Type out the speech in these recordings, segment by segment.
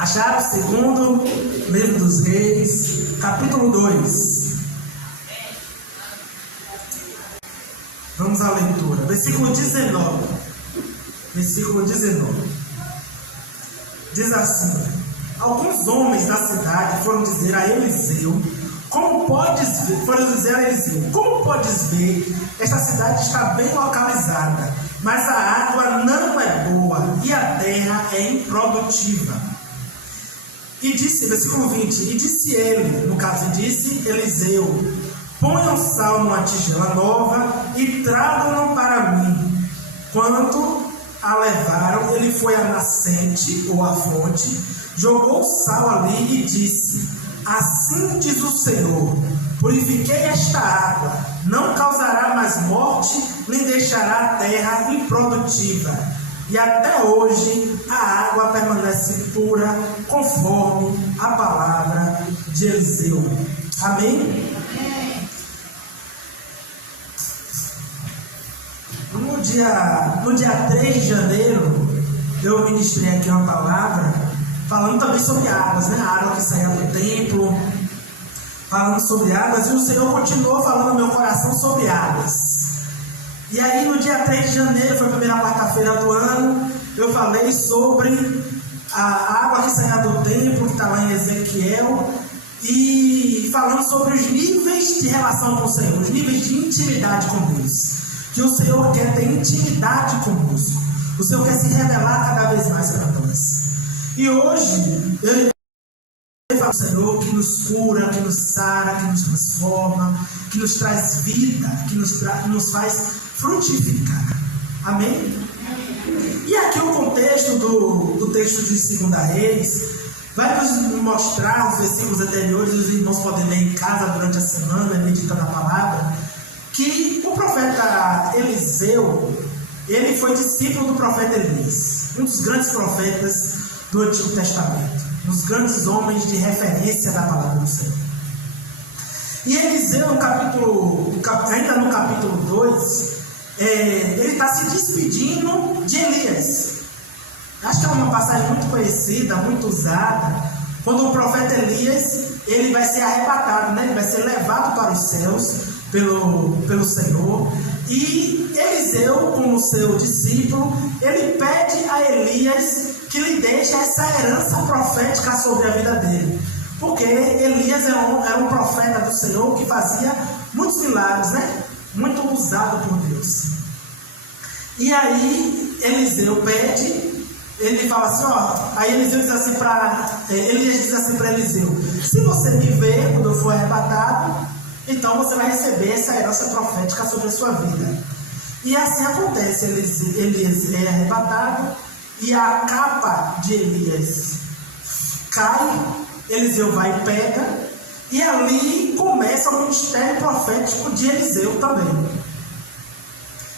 Acharam? Segundo livro dos Reis, capítulo 2. Vamos à leitura. Versículo 19. Versículo 19. Diz assim: alguns homens da cidade foram dizer a Eliseu: como podes ver, esta cidade está bem localizada, mas a água não é boa e a terra é improdutiva. E disse, versículo 20, e disse ele, no caso disse Eliseu: ponham sal numa tigela nova e tragam-no para mim. Quando a levaram, ele foi à nascente ou à fonte, jogou sal ali e disse: assim diz o Senhor, purifiquei esta água, não causará mais morte, nem deixará a terra improdutiva. E até hoje a água permanece pura, conforme a palavra de Eliseu. Amém? No dia 3 de janeiro, eu ministrei aqui uma palavra falando também sobre águas, né? A água que saía do templo, falando sobre águas, e o Senhor continuou falando no meu coração sobre águas. E aí no dia 3 de janeiro, foi a primeira quarta-feira do ano, eu falei sobre a água que saía do templo, que está lá em Ezequiel, e falando sobre os níveis de relação com o Senhor, os níveis de intimidade com Deus, que o Senhor quer ter intimidade conosco, o Senhor quer se revelar cada vez mais para nós. E hoje, eu falo ao Senhor que nos cura, que nos sara, que nos transforma, que nos traz vida, que nos faz frutificar. Amém? E aqui o contexto do texto de 2 Reis vai nos mostrar os versículos anteriores, os irmãos podem ler em casa durante a semana, meditando a palavra, que o profeta Eliseu, ele foi discípulo do profeta Elias, um dos grandes profetas do Antigo Testamento, um dos grandes homens de referência da palavra do Senhor. E Eliseu, ainda no capítulo 2, ele está se despedindo de Elias. Acho que é uma passagem muito conhecida, muito usada, quando o profeta Elias ele vai ser arrebatado, né? Ele vai ser levado para os céus pelo Senhor. E Eliseu, como seu discípulo, ele pede a Elias que lhe deixe essa herança profética sobre a vida dele, porque Elias era um profeta do Senhor que fazia muitos milagres, né? Muito usado por Deus. E aí Eliseu pede, ele fala assim, aí Eliseu diz assim Elias diz assim para Eliseu: se você me ver quando eu for arrebatado, então você vai receber essa herança profética sobre a sua vida. E assim acontece, Elias é arrebatado e a capa de Elias cai, Eliseu vai e pega, e ali começa o ministério profético de Eliseu também.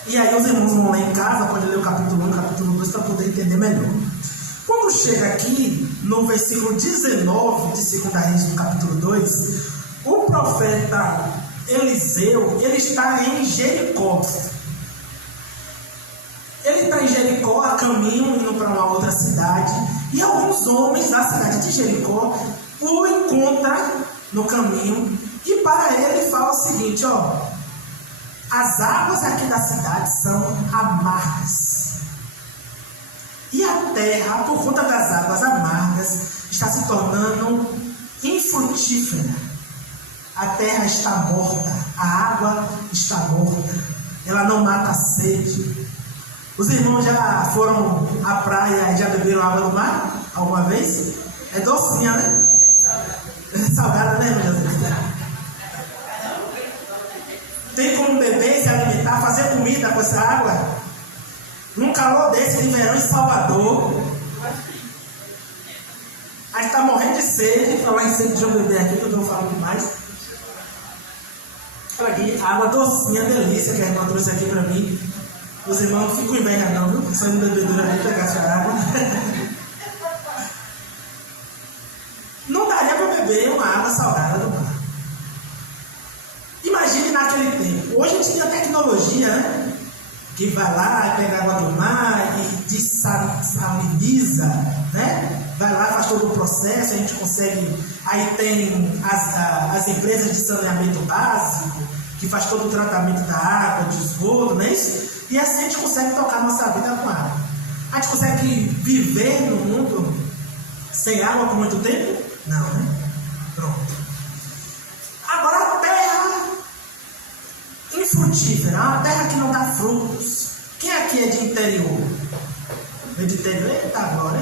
E aí os irmãos vão lá em casa, podem ler o capítulo 1 e o capítulo 2 para poder entender melhor. Quando chega aqui no versículo 19 de 2 Reis, no capítulo 2, o profeta Eliseu, ele está em Jericó. Ele está em Jericó, a caminho, indo para uma outra cidade, e alguns homens da cidade de Jericó o encontram no caminho, e para ele fala o seguinte, as águas aqui da cidade são amargas, e a terra, por conta das águas amargas, está se tornando infrutífera. A terra está morta, a água está morta, ela não mata a sede. Os irmãos já foram à praia e já beberam água do mar alguma vez? É docinha, né? Salgada, né, meu Deus? Tem como beber, se alimentar, fazer comida com essa água? Num calor desse de verão em Salvador, a gente está morrendo de sede. Falar em sede, deixa eu beber aqui que eu estou falando demais. Olha aqui, água docinha, delícia, que a irmã trouxe aqui para mim. Os irmãos não ficam com inveja não, viu? Só indo bebedoura ali pegar essa água. Não daria para beber uma água salgada do mar. Imagine naquele tempo. Hoje a gente tem a tecnologia, né? Que vai lá e pega água do mar e dessaliniza, né? vai lá, faz todo o processo, a gente consegue, aí tem as empresas de saneamento básico, que faz todo o tratamento da água, de esgoto, não é isso? E assim a gente consegue tocar nossa vida com água. A gente consegue viver no mundo sem água por muito tempo? Não, né? Pronto. Agora a terra infrutífera, uma terra que não dá frutos. Quem aqui é de interior? É de interior? Eita, agora.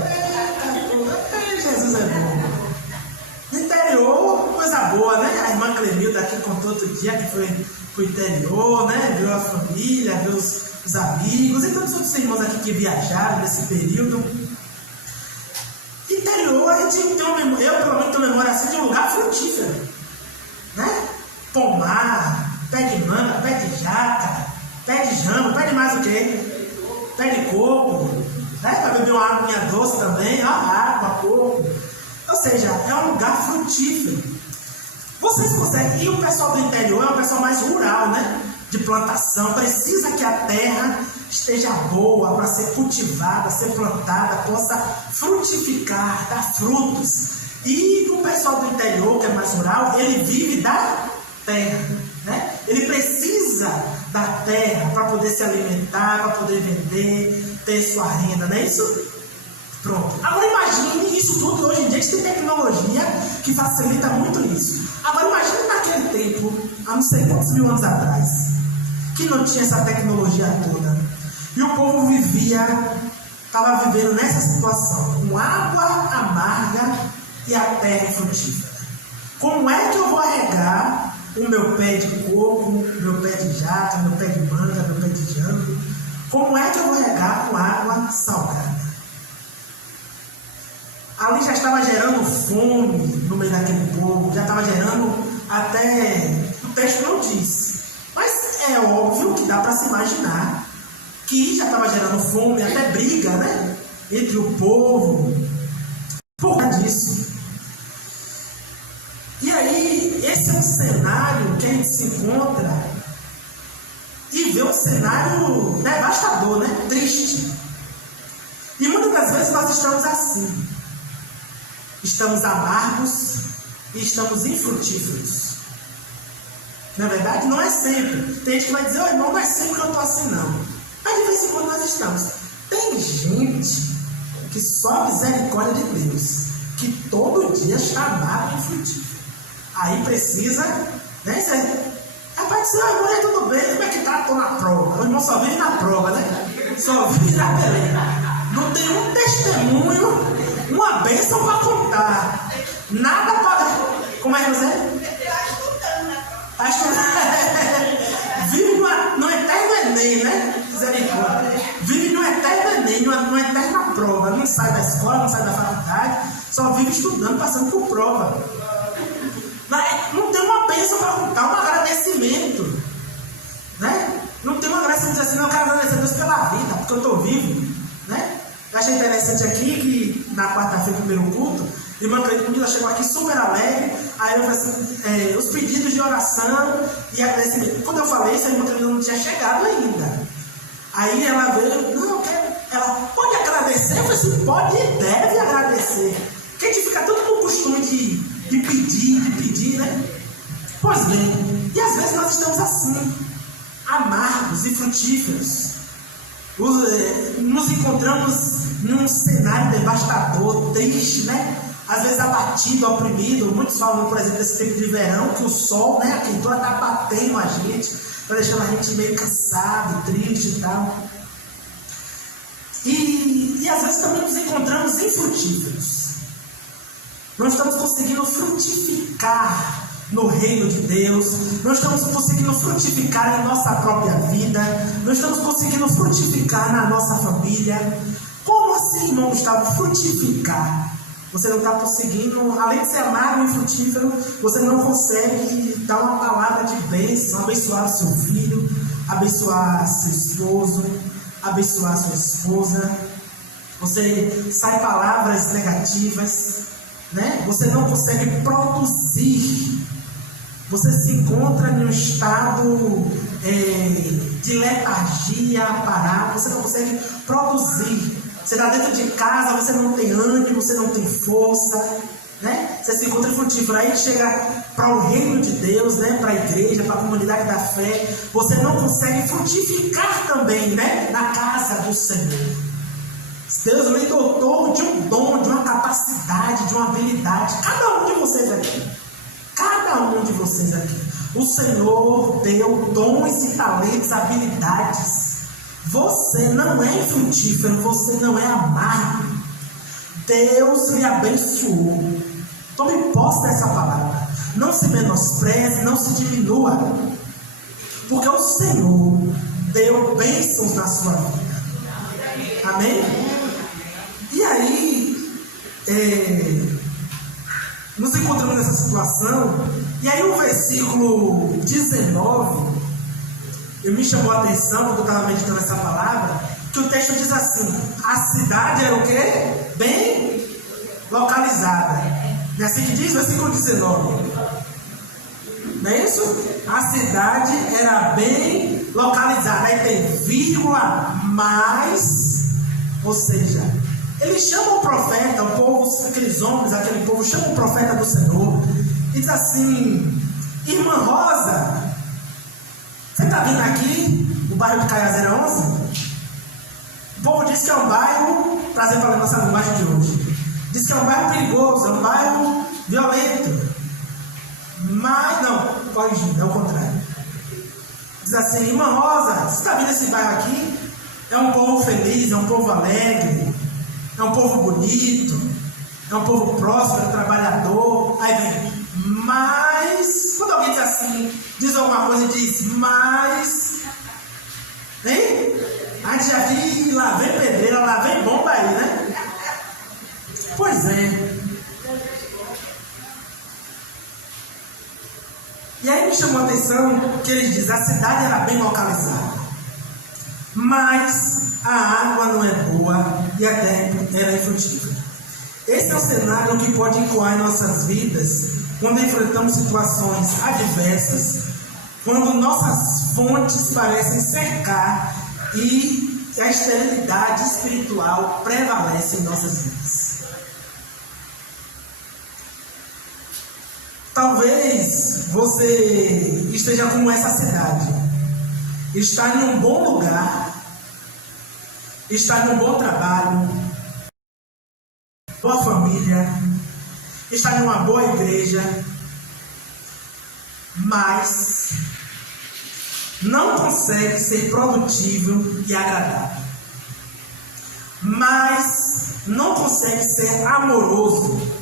Jesus é bom. No interior, coisa boa, né? A irmã Clemilda aqui contou outro dia que foi pro interior, né? Viu a família, viu os amigos e todos os outros irmãos aqui que viajaram nesse período. Interior, a gente tem uma, eu pelo menos tenho memória assim de um lugar frutífero, né? Pomar, pé de manga, pé de jaca, pé de jambo, pé de mais o quê? Pé de coco, né? Para beber uma água doce também, ó, água, coco. Ou seja, é um lugar frutífero. Vocês conseguem, e o pessoal do interior é um pessoal mais rural, né? De plantação, precisa que a terra esteja boa para ser cultivada, ser plantada, possa frutificar, dar frutos. E o pessoal do interior, que é mais rural, ele vive da terra, né? Ele precisa da terra para poder se alimentar, para poder vender, ter sua renda, não é isso? Pronto. Agora imagine isso tudo, hoje em dia a gente tem tecnologia que facilita muito isso. Agora imagine naquele tempo, há não sei quantos mil anos atrás, que não tinha essa tecnologia toda. E o povo estava vivendo nessa situação, com água amarga e a terra infrutífera. Como é que eu vou regar o meu pé de coco, meu pé de jaca, meu pé de manga, meu pé de jambo? Como é que eu vou regar com água salgada? Ali já estava gerando fome no meio daquele povo, já estava gerando até, o texto não diz, mas é óbvio que dá para se imaginar que já estava gerando fome, até briga, né, entre o povo, por causa disso. E aí, esse é um cenário que a gente se encontra e vê um cenário devastador, né, triste. E muitas das vezes nós estamos assim. Estamos amargos e estamos infrutíferos. Na verdade, não é sempre. Tem gente que vai dizer, irmão, não é sempre que eu estou assim, não. Mas de vez em quando nós estamos. Tem gente que só a misericórdia de Deus, que todo dia está amargo e infrutífero. Aí precisa, né? Rapaz, se a mulher tudo bem, como é que tá? Estou na prova. O irmão só vive na prova, né? Só vive na beleza. Não tem um testemunho, uma bênção para contar. Nada para. Como é que você? Está estudando. Vive no eterno Enem, né? Misericórdia. Vive no eterno Enem, numa eterna prova. Não sai da escola, não sai da faculdade, só vive estudando, passando por prova. Não tem uma bênção para contar, um agradecimento. Né? Não tem uma graça de dizer assim, não, eu quero agradecer a Deus pela vida, porque eu estou vivo. Né? Eu achei interessante aqui que na quarta-feira, primeiro culto, a irmã Clemilda chegou aqui super alegre. Aí eu falei assim, os pedidos de oração e agradecimento. Quando eu falei isso, a irmã Clemilda não tinha chegado ainda. Aí ela veio, não, eu quero. Ela pode agradecer? Eu falei assim, pode e deve agradecer. Porque a gente fica tanto com o costume de pedir, né? Pois bem, e às vezes nós estamos assim, amargos e frutíferos. Nos encontramos num cenário devastador, triste, né? Às vezes abatido, oprimido. Muitos falam, por exemplo, desse tempo de verão, que o sol, né, a quentura está batendo a gente, está deixando a gente meio cansado, triste e tal. E às vezes também nos encontramos infrutíferos. Não estamos conseguindo frutificar no reino de Deus, não estamos conseguindo frutificar em nossa própria vida, não estamos conseguindo frutificar na nossa família. Como assim, irmão Gustavo, frutificar? Você não está conseguindo, além de ser amargo e frutífero, você não consegue dar uma palavra de bênção, abençoar o seu filho, abençoar seu esposo, abençoar sua esposa. Você sai palavras negativas, né? Você não consegue produzir. Você se encontra em um estado de letargia, parado. Você não consegue produzir. Você está dentro de casa, você não tem ânimo, você não tem força, né? Você se encontra frutífero, aí chega para o reino de Deus, né? Para a igreja, para a comunidade da fé, você não consegue frutificar também, né? Na casa do Senhor. Deus lhe dotou de um dom, de uma capacidade, de uma habilidade. Cada um de vocês aqui. Cada um de vocês aqui. O Senhor deu dons e talentos, habilidades. Você não é infrutífero, você não é amargo. Deus lhe abençoou. Tome posse dessa palavra. Não se menospreze, não se diminua. Porque o Senhor deu bênçãos na sua vida. Amém? E aí, nos encontramos nessa situação. E aí o versículo 19, me chamou a atenção quando eu estava meditando essa palavra, que o texto diz assim: a cidade era o quê? Bem localizada. Não é assim que diz? Versículo 19. Não é isso? A cidade era bem localizada. Aí tem vírgula, mais, ou seja, ele chama o profeta, o povo, aqueles homens, aquele povo, chama o profeta do Senhor e diz assim: irmã Rosa, você está vindo aqui no bairro de Caiazeira 11? O povo diz que é um bairro, trazer para a nossa linguagem de hoje, diz que é um bairro perigoso, é um bairro violento. Mas não, corrigindo, é o contrário. Diz assim: irmã Rosa, você está vindo esse bairro aqui? É um povo feliz, é um povo alegre, é um povo bonito, é um povo próspero, trabalhador. Aí vem, mas, quando alguém diz assim, diz alguma coisa e diz, mas, hein? A gente já diz, lá vem pedreira, lá vem bomba aí, né? Pois é. E aí me chamou a atenção que ele diz: a cidade era bem localizada, mas a água não é boa e a terra era infrutífera. Esse é o cenário que pode ecoar em nossas vidas quando enfrentamos situações adversas, quando nossas fontes parecem cercar e a esterilidade espiritual prevalece em nossas vidas. Talvez você esteja como essa cidade, está em um bom lugar, está em um bom trabalho, boa família, está em uma boa igreja, mas não consegue ser produtivo e agradável, mas não consegue ser amoroso.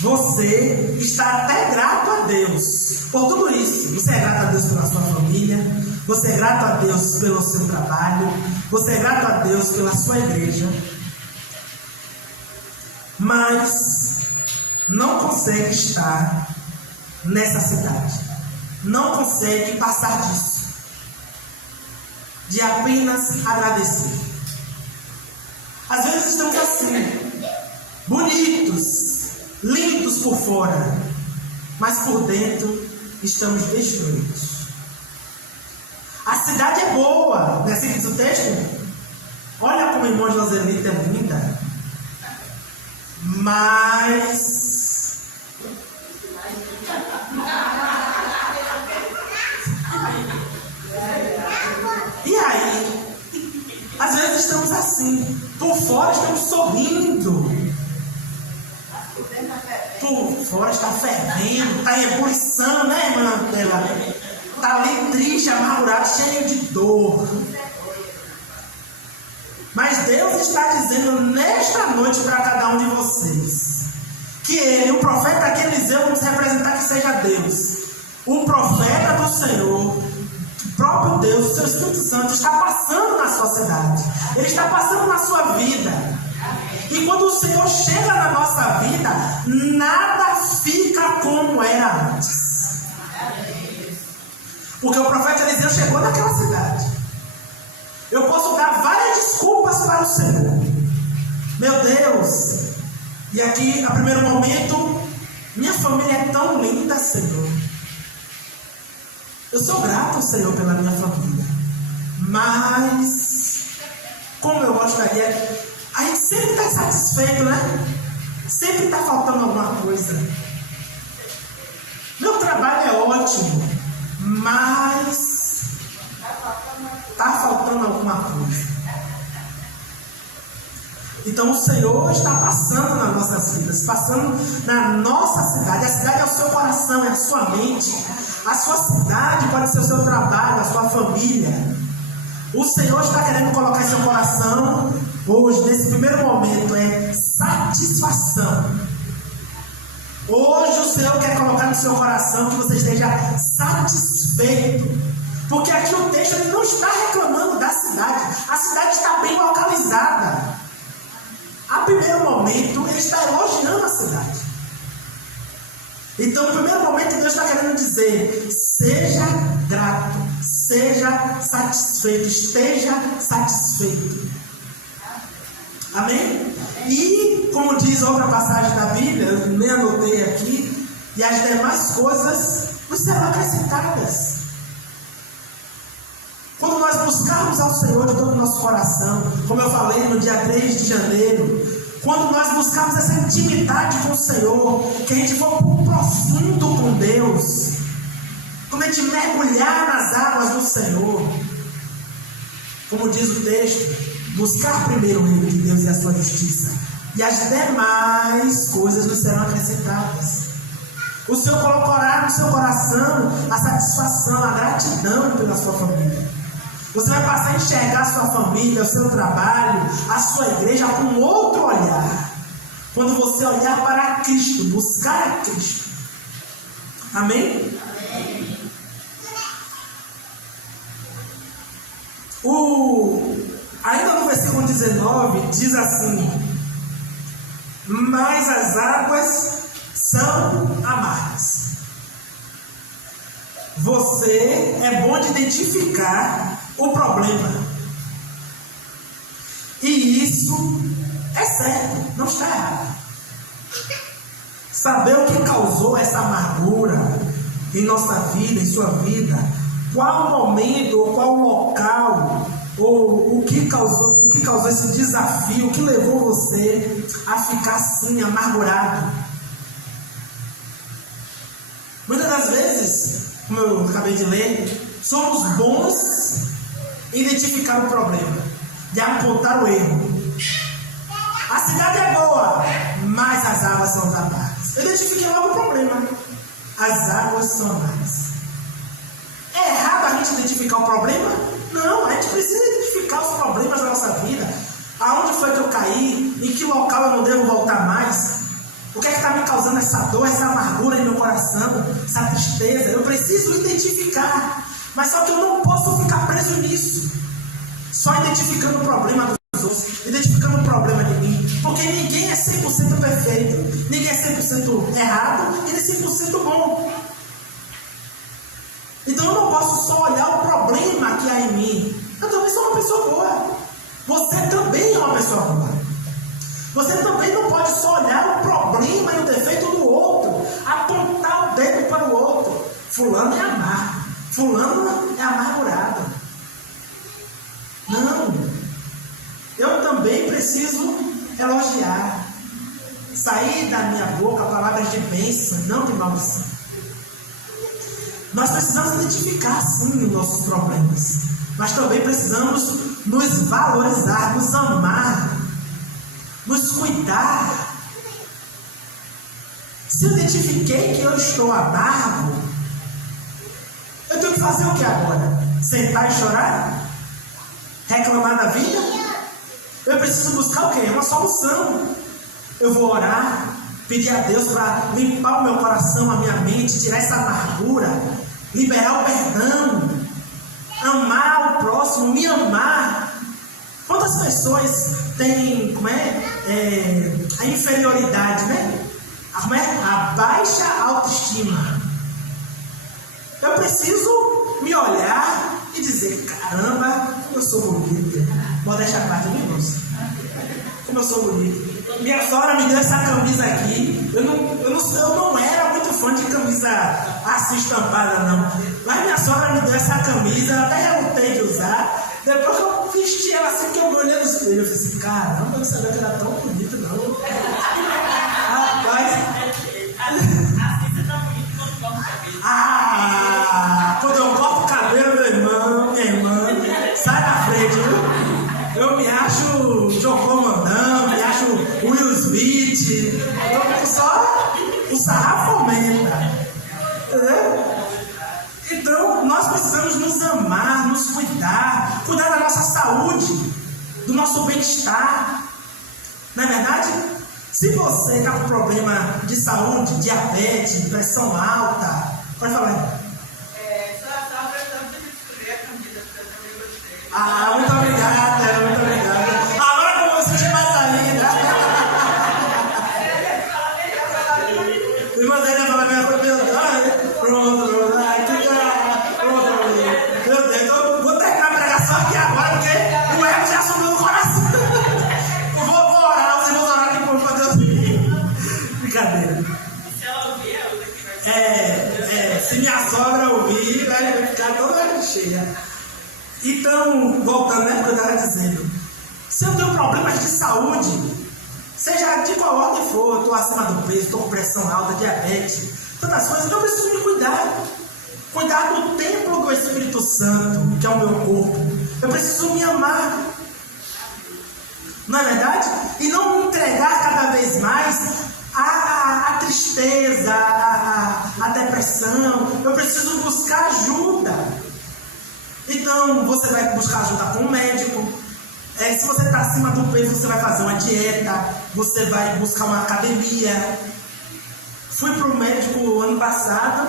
Você está até grato a Deus por tudo isso. Você é grato a Deus pela sua família, você é grato a Deus pelo seu trabalho, você é grato a Deus pela sua igreja, mas não consegue estar nessa cidade, não consegue passar disso, de apenas agradecer. Às vezes estamos assim, bonitos, lindos por fora, mas por dentro estamos destruídos. A cidade é boa, não é assim que diz o texto? Olha como a irmã Joselita é linda, mas e aí? Às vezes estamos assim, por fora estamos sorrindo, por fora está fervendo, está em ebulição, né, irmã? Ela está ali triste, amargurado, cheio de dor. Mas Deus está dizendo nesta noite para cada um de vocês que ele, o profeta que Eliseu, vamos representar que seja Deus, o profeta do Senhor, o próprio Deus, o seu Espírito Santo está passando na sua cidade, ele está passando na sua vida. E quando o Senhor chega na nossa vida, nada fica como era antes. Porque o profeta Eliseu chegou naquela cidade. Eu posso dar várias desculpas para o Senhor. Meu Deus, e aqui, a primeiro momento, minha família é tão linda, Senhor. Eu sou grato ao Senhor pela minha família. Mas como eu gostaria. A gente sempre está insatisfeito, né? Sempre está faltando alguma coisa. Meu trabalho é ótimo, mas está faltando alguma coisa. Então o Senhor está passando nas nossas vidas, passando na nossa cidade. A cidade é o seu coração, é a sua mente. A sua cidade pode ser o seu trabalho, a sua família. O Senhor está querendo colocar em seu coração hoje, nesse primeiro momento, é satisfação. Hoje o Senhor quer colocar no seu coração que você esteja satisfeito. Porque aqui o texto ele não está reclamando da cidade. A cidade está bem localizada. A primeiro momento ele está elogiando a cidade. Então no primeiro momento Deus está querendo dizer: seja grato, seja satisfeito, esteja satisfeito. Amém? E como diz outra passagem da Bíblia, eu nem anotei aqui, e as demais coisas nos serão acrescentadas. Quando nós buscarmos ao Senhor de todo o nosso coração, como eu falei no dia 3 de janeiro, quando nós buscarmos essa intimidade com o Senhor, que a gente for profundo com Deus, quando a gente mergulhar nas águas do Senhor, como diz o texto, buscar primeiro o reino de Deus e a sua justiça, e as demais coisas nos serão acrescentadas. O Senhor colocará no seu coração a satisfação, a gratidão pela sua família. Você vai passar a enxergar a sua família, o seu trabalho, a sua igreja com outro olhar. Quando você olhar para Cristo, buscar a Cristo. Amém? Amém. Ainda no versículo 19, diz assim: mas as águas são amargas. Você é bom de identificar o problema. E isso é certo, não está errado. Saber o que causou essa amargura em nossa vida, em sua vida, qual momento, ou qual local, ou o que causou esse desafio, o que levou você a ficar assim, amargurado. Muitas das vezes, como eu acabei de ler, somos bons em identificar o problema, de apontar o erro. A cidade é boa, mas as águas são amargas. Eu identifiquei logo o problema. As águas são amargas. É errado a gente identificar o problema? Não, a gente precisa identificar os problemas da nossa vida. Aonde foi que eu caí? Em que local eu não devo voltar mais? O que é que está me causando essa dor, essa amargura em meu coração, essa tristeza? Eu preciso identificar. Mas só que eu não posso ficar preso nisso. Só identificando o problema dos outros, identificando o problema de mim. Porque ninguém é 100% perfeito. Ninguém é 100% errado e nem 100% bom. Então eu não posso só olhar o problema que há em mim. Eu também sou uma pessoa boa. Você também é uma pessoa boa. Você também não pode só olhar o problema e o defeito do outro, apontar o dedo para o outro. Fulano é amargo, fulano é amargurado. Não. Eu também preciso elogiar. Sair da minha boca palavras de bênção, não de maldição. Nós precisamos identificar sim os nossos problemas, mas também precisamos nos valorizar, nos amar, nos cuidar. Se eu identifiquei que eu estou amargo, eu tenho que fazer o que agora? Sentar e chorar? Reclamar da vida? Eu preciso buscar o quê? Uma solução. Eu vou orar, pedir a Deus para limpar o meu coração, a minha mente, tirar essa amargura, liberar o perdão, amar o próximo, me amar. Quantas pessoas têm a inferioridade, né? A baixa autoestima. Eu preciso me olhar e dizer: caramba, como eu sou bonita. Modéstia à parte, viu, irmãos? Como eu sou bonita. Minha sogra me deu essa camisa aqui. Eu não era muito fã de camisa assim estampada, não. Mas minha sogra me deu essa camisa, eu até relutei de usar. Depois que eu vesti ela assim, que eu olhei no espelho, eu falei assim, caramba, eu não sabia que era tão bonito, não. Rapaz. Quando eu corto o cabelo, meu irmão, minha irmã, sai da frente, viu? Eu me acho Jocomandão, me acho Will Smith, eu tô só o sarrafo aumenta. Entendeu? Então, nós precisamos nos amar, nos cuidar da nossa saúde, do nosso bem-estar. Não é verdade? Se você está com problema de saúde, diabetes, pressão alta, pode falar aí. Muito obrigada, muito obrigada. Agora que eu vou sentir mais ainda. Irmã Zélia fala a minha coisa, pronto. Meu Deus, eu vou terminar a pregação aqui agora, porque o erro já subiu no coração. Eu vou orar, vocês vão orar aqui por fazer assim. Brincadeira. Se ela ouvir, ela se minha sogra ouvir, vai ficar toda cheia. Então, voltando, né, que eu estava dizendo, se eu tenho problemas de saúde, seja de qual ordem for, eu estou acima do peso, estou com pressão alta, diabetes, tantas coisas, eu preciso me cuidar do templo do Espírito Santo, que é o meu corpo. Eu preciso me amar, não é verdade? E não me entregar cada vez mais à tristeza, à depressão. Eu preciso buscar ajuda. Então, você vai buscar ajuda com o médico. Se você está acima do peso, você vai fazer uma dieta. Você vai buscar uma academia. Fui para o médico ano passado.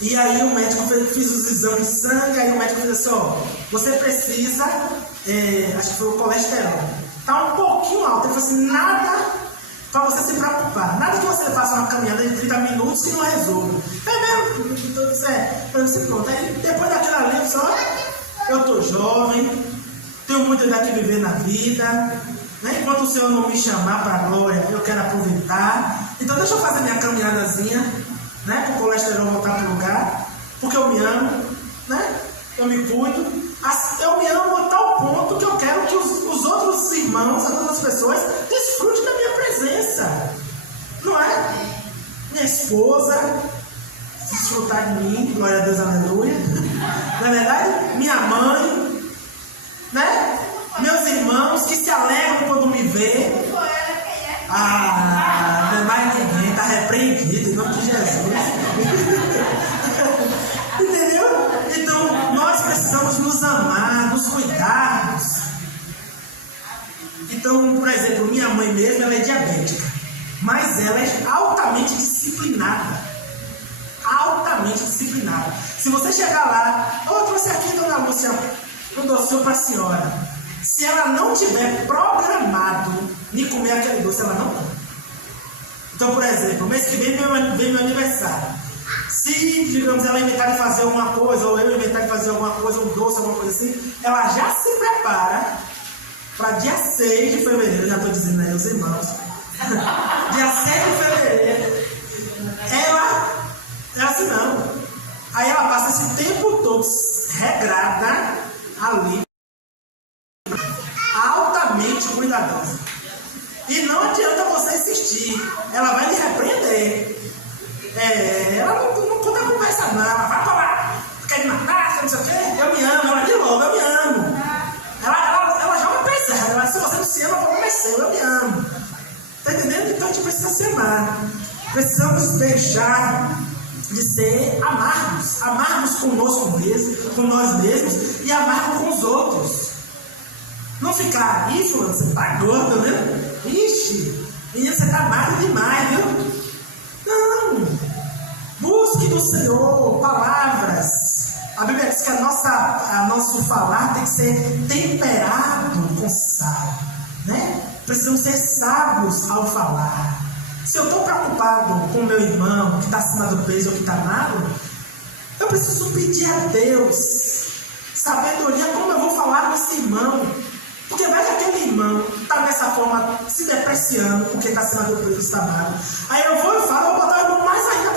E aí o médico fiz os exames de sangue. Aí o médico fez assim, você precisa, acho que foi o colesterol. Está um pouquinho alto. Ele falou assim, nada para você se preocupar. Nada que você faça uma caminhada de 30 minutos que não resolva. É mesmo? Então, para você pronto. Aí, depois daquilo ali, eu estou jovem, tenho muito ainda que viver na vida. Né? Enquanto o Senhor não me chamar para a glória, eu quero aproveitar. Então, deixa eu fazer minha caminhadazinha, né? Para o colesterol voltar para o lugar. Porque eu me amo, né? Eu me cuido. Eu me amo a tal ponto que eu quero que os outros irmãos, as outras pessoas, desfrutem da minha presença. Não é? Minha esposa desfrutar de mim, glória a Deus, aleluia. Não é verdade? Minha mãe, né? Meus irmãos que se alegram quando me vê. Não é mais ninguém, está repreendido em nome de Jesus. Entendeu? Então, nós precisamos nos amar, nos cuidarmos. Então, por exemplo, minha mãe mesmo, ela é diabética, mas ela é altamente disciplinada. Altamente disciplinada. Se você chegar lá, eu trouxe aqui, dona Lúcia, um docinho para a senhora. Se ela não tiver programado em comer aquele doce, ela não come. Então, por exemplo, mês que vem meu aniversário. Se, digamos, ela inventar de fazer alguma coisa, ou eu inventar de fazer alguma coisa, um doce, alguma coisa assim, ela já se prepara para dia 6 de fevereiro, já estou dizendo aí aos irmãos, dia 6 de fevereiro, ela é assim não. Aí ela passa esse tempo todo regrada ali, altamente cuidadosa. E não adianta você insistir, ela vai lhe repreender. Ela não conta conversa não, ela vai falar, quer me matar, não sei o quê, eu me amo, ela de novo, eu me amo. Ela joga pesado, ela, se você não se ama, o problema é seu, eu me amo. Está entendendo? Então a gente precisa se amar. Precisamos deixar de ser amargos conosco mesmo, com nós mesmos e amargos com os outros. Não ficar, fulano, você tá gordo, né? Ixi, menino, você tá magro demais, viu? Não. Busque do Senhor palavras. A Bíblia diz que nosso falar tem que ser temperado com sal, né? Precisamos ser sábios ao falar. Se eu estou preocupado com o meu irmão que está acima do peso ou que está magro, eu preciso pedir a Deus sabedoria como eu vou falar com esse irmão. Porque vai que aquele irmão está dessa forma se depreciando porque está acima do peso, está magro. Aí eu vou e falo, eu vou botar o irmão mais ainda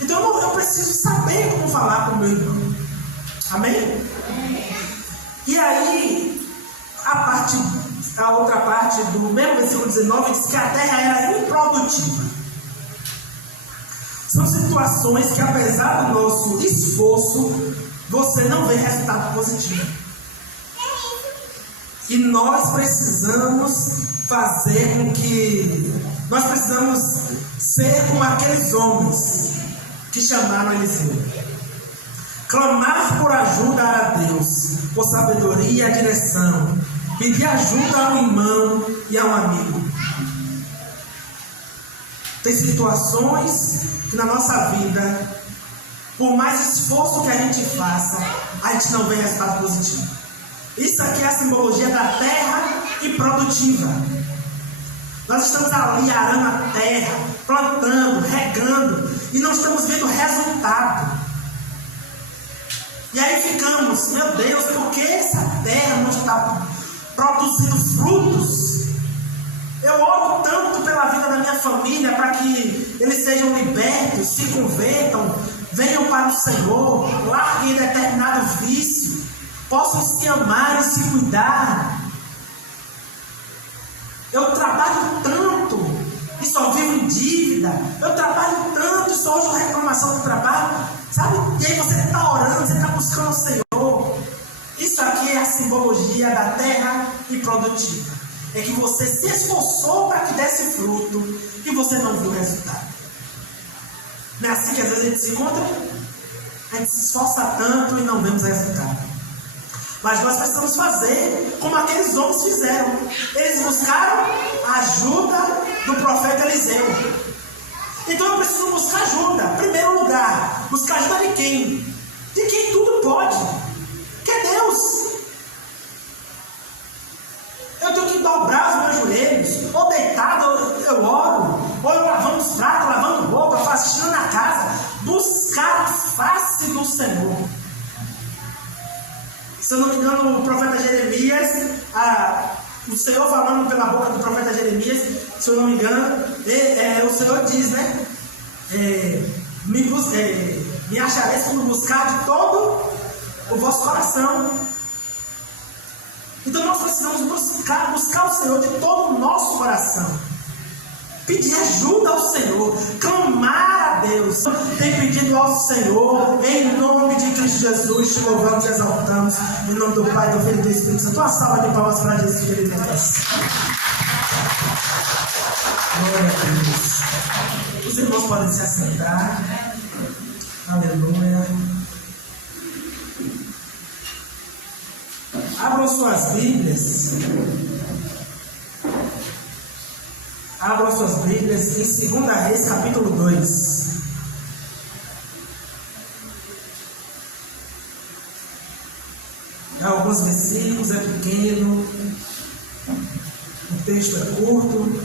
Então eu preciso saber como falar com o meu irmão. Amém? E aí, a outra parte do mesmo versículo 19 diz que a terra era improdutiva. São situações que, apesar do nosso esforço, você não vê resultado positivo. E nós precisamos fazer com que... Nós precisamos ser como aqueles homens que chamaram Eliseu. Clamar por ajuda a Deus, por sabedoria e direção. Pedir ajuda a um irmão e a um amigo. Tem situações que na nossa vida, por mais esforço que a gente faça, a gente não vê resultado positivo. Isso aqui é a simbologia da terra improdutiva. Nós estamos ali arando a terra, plantando, regando, e não estamos vendo resultado. E aí ficamos, meu Deus, por que essa terra não está produzindo frutos? Eu oro tanto pela vida da minha família, para que eles sejam libertos, se convertam, venham para o Senhor, larguem determinado vício, possam se amar e se cuidar. Eu trabalho tanto e só vivo em dívida. Eu trabalho tanto e só ouço reclamação do trabalho. Sabe? E aí você está orando, você está buscando o Senhor. Isso aqui é a simbologia da terra improdutiva. É que você se esforçou para que desse fruto e você não viu o resultado. Não é assim que às vezes a gente se encontra? A gente se esforça tanto e não vemos resultado. Mas nós precisamos fazer como aqueles homens fizeram. Eles buscaram a ajuda do profeta Eliseu. Então eu preciso buscar ajuda. Em primeiro lugar, buscar ajuda de quem? De quem tudo pode, que é Deus. Eu tenho que dobrar os meus joelhos, ou deitado eu oro, ou eu lavando os pratos, lavando roupa, faxinando na casa, buscar a face do Senhor. Se eu não me engano, o profeta Jeremias, o Senhor falando pela boca do profeta Jeremias, se eu não me engano, o Senhor diz, né? Me achareis quando buscar de todo o vosso coração. Então nós precisamos buscar o Senhor de todo o nosso coração. Pedir ajuda ao Senhor, clamar a Deus. Tem pedido ao Senhor, em nome de Cristo Jesus, te louvamos e exaltamos, em nome do Pai, do Filho e do Espírito Santo. Uma salva de palmas para Jesus, que ele merece. Glória a Deus. Os irmãos podem se assentar. Aleluia. Abram suas Bíblias. Abram suas Bíblias em 2 Reis, capítulo 2. Alguns versículos, é pequeno, o texto é curto.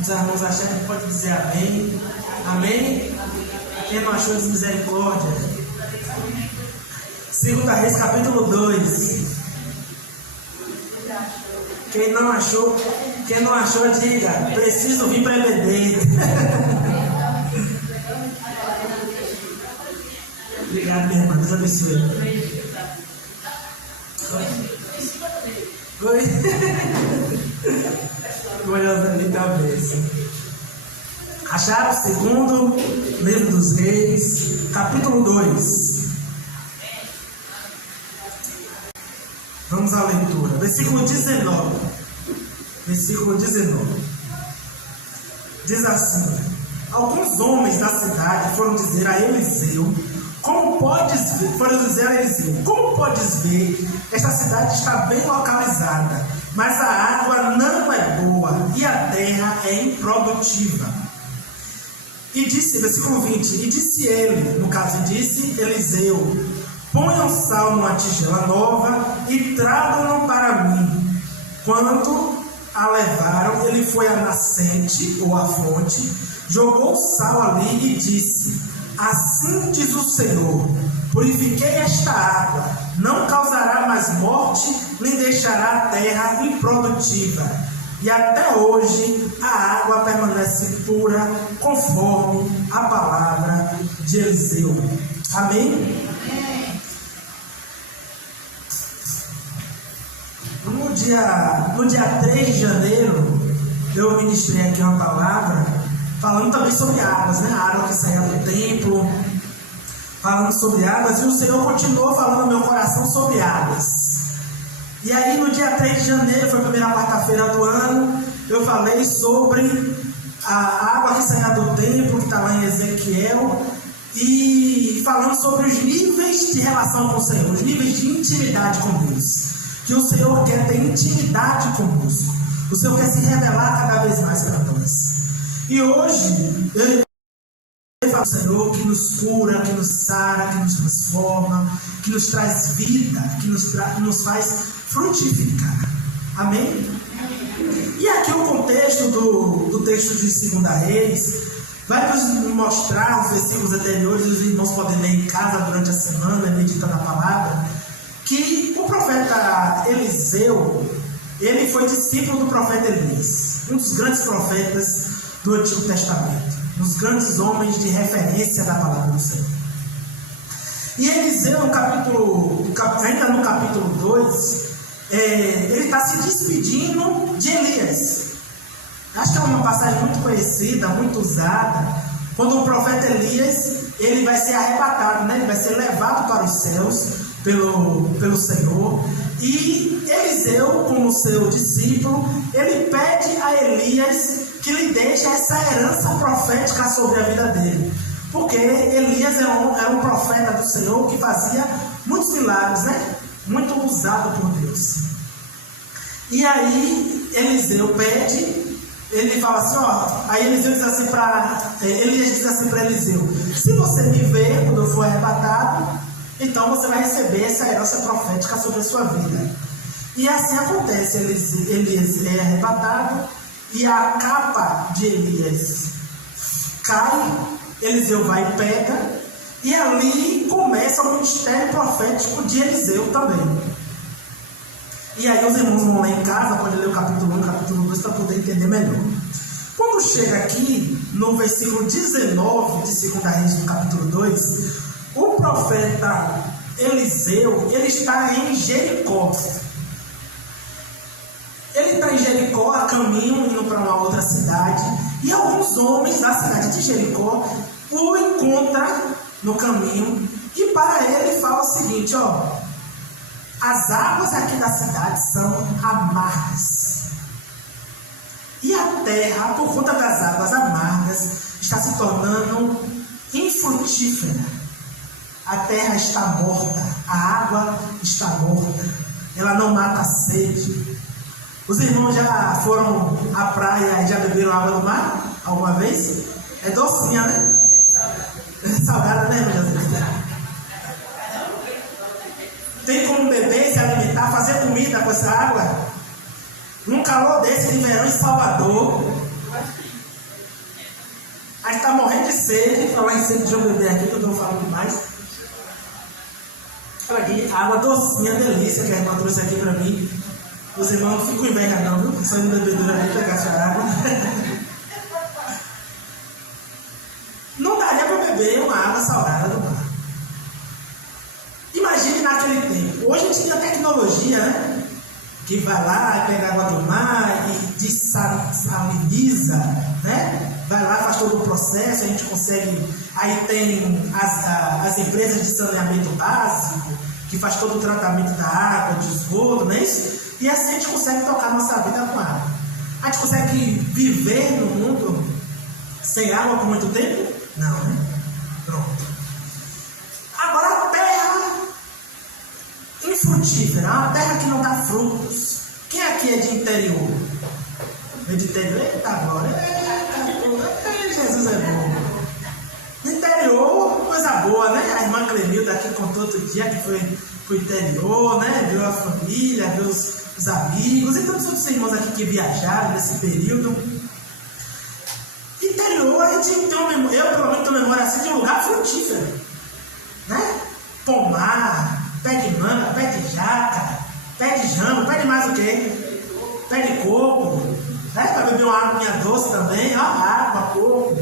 Os irmãos acharam que pode dizer amém. Amém? Quem não achou de misericórdia? 2 Reis, capítulo 2. Quem não achou, diga, preciso vir para EBD. Obrigado, minha irmã, Deus abençoe. Oi? Acharam o segundo livro dos Reis, capítulo 2. Vamos à leitura. Versículo 19. Versículo 19. Diz assim: alguns homens da cidade foram dizer a Eliseu: como podes ver, esta cidade está bem localizada, mas a água não é boa e a terra é improdutiva. E disse, versículo 20, e disse ele, no caso disse Eliseu: ponham sal numa tigela nova e tragam-no para mim. Quando a levaram, ele foi à nascente ou à fonte, jogou sal ali e disse: assim diz o Senhor, purifiquei esta água, não causará mais morte, nem deixará a terra improdutiva. E até hoje a água permanece pura, conforme a palavra de Eliseu. Amém? No dia 3 de janeiro, eu ministrei aqui uma palavra falando também sobre águas, né? A água que saía do templo, falando sobre águas, e o Senhor continuou falando no meu coração sobre águas. E aí no dia 3 de janeiro, foi a primeira quarta-feira do ano, eu falei sobre a água que saía do templo, que está lá em Ezequiel, e falando sobre os níveis de relação com o Senhor, os níveis de intimidade com Deus. Que o Senhor quer ter intimidade conosco. O Senhor quer se revelar cada vez mais para nós. E hoje, eu falo ao Senhor que nos cura, que nos sara, que nos transforma, que nos traz vida, que nos faz frutificar. Amém? E aqui o contexto do texto de 2 Reis vai nos mostrar os versículos anteriores, os irmãos podem ler em casa durante a semana, meditando a palavra, que o profeta Eliseu, ele foi discípulo do profeta Elias, um dos grandes profetas do Antigo Testamento, um dos grandes homens de referência da palavra do Senhor. E Eliseu, ainda no capítulo 2, ele está se despedindo de Elias. Acho que é uma passagem muito conhecida, muito usada, quando o profeta Elias, ele vai ser arrebatado, né? Ele vai ser levado para os céus pelo Senhor. E Eliseu, como seu discípulo, ele pede a Elias que lhe deixe essa herança profética sobre a vida dele, porque Elias era um profeta do Senhor que fazia muitos milagres, né? Muito usado por Deus. E aí Eliseu pede, ele fala assim, aí Eliseu diz assim Elias diz assim para Eliseu: se você me ver quando eu for arrebatado, então você vai receber essa herança profética sobre a sua vida. E assim acontece, Elias é arrebatado e a capa de Elias cai, Eliseu vai e pega, e ali começa o ministério profético de Eliseu também. E aí os irmãos vão lá em casa, pode ler o capítulo 1 e o capítulo 2 para poder entender melhor. Quando chega aqui no versículo 19 de 2 Reis, no capítulo 2, o profeta Eliseu, ele está em Jericó. Ele está em Jericó, a caminho, indo para uma outra cidade, e alguns homens da cidade de Jericó o encontram no caminho, e para ele fala o seguinte, as águas aqui da cidade são amargas, e a terra, por conta das águas amargas, está se tornando infrutífera. A terra está morta, a água está morta, ela não mata a sede. Os irmãos já foram à praia e já beberam água do mar alguma vez? É docinha, né? Salgada, né, meu Deus? Tem como beber, se alimentar, fazer comida com essa água? Num calor desse de verão em Salvador, a gente está morrendo de sede. Falar em sede, deixa eu beber aqui que eu estou falando demais. Olha aqui, água docinha, delícia, que a irmã trouxe aqui para mim. Os irmãos não ficam com inveja não, viu? Só indo bebedoura ali pegar essa água. Não daria para beber uma água salgada do mar. Imagine naquele tempo. Hoje a gente tem a tecnologia, né? Que vai lá, pega a água do mar e dessaliniza, né? Vai lá, faz todo o processo, a gente consegue. Aí tem as empresas de saneamento básico, que faz todo o tratamento da água, de esgoto, não é isso? E assim a gente consegue tocar nossa vida com água. A gente consegue viver no mundo sem água por muito tempo? Não, né? Pronto. Agora a terra infrutífera, uma terra que não dá frutos. Quem aqui é de interior? É de interior? Eita, agora. Jesus é bom. No interior, coisa boa, né? A irmã Clemilda aqui contou outro dia que foi pro interior, né? Viu a família, viu os amigos e todos os outros irmãos aqui que viajaram nesse período. Interior, a gente tem uma, eu pelo menos tenho memória assim de um lugar frutífero, né? Pomar, pé de manga, pé de jaca, pé de jambo, pé de mais o quê? Pé de coco, né? Para beber uma água doce também, ó, água, coco.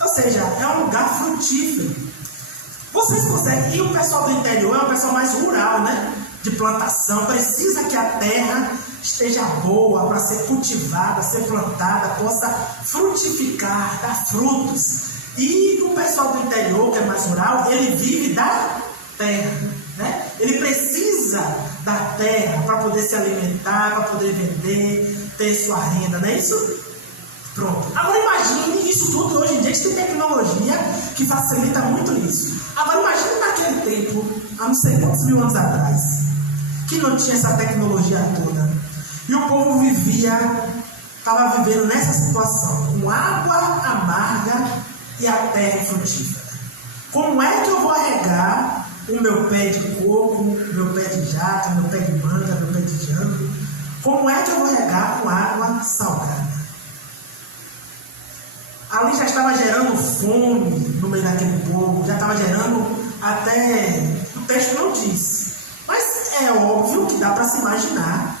Ou seja, é um lugar frutífero. Vocês conseguem, e o pessoal do interior é um pessoal mais rural, né? De plantação, precisa que a terra esteja boa para ser cultivada, ser plantada, possa frutificar, dar frutos. E o pessoal do interior, que é mais rural, ele vive da terra, né? Ele precisa da terra para poder se alimentar, para poder vender, ter sua renda, não é isso? Pronto. Agora imagine isso tudo, hoje em dia a gente tem tecnologia que facilita muito isso. Agora imagine naquele tempo, há não sei quantos mil anos atrás, que não tinha essa tecnologia toda. E o povo estava vivendo nessa situação, com água amarga e a terra infrutífera. Como é que eu vou regar o meu pé de coco, meu pé de jaca, meu pé de manga, meu pé de jambo? Como é que eu vou regar com água salgada? Ali já estava gerando fome no meio daquele povo, já estava gerando até, o texto não diz, mas é óbvio que dá para se imaginar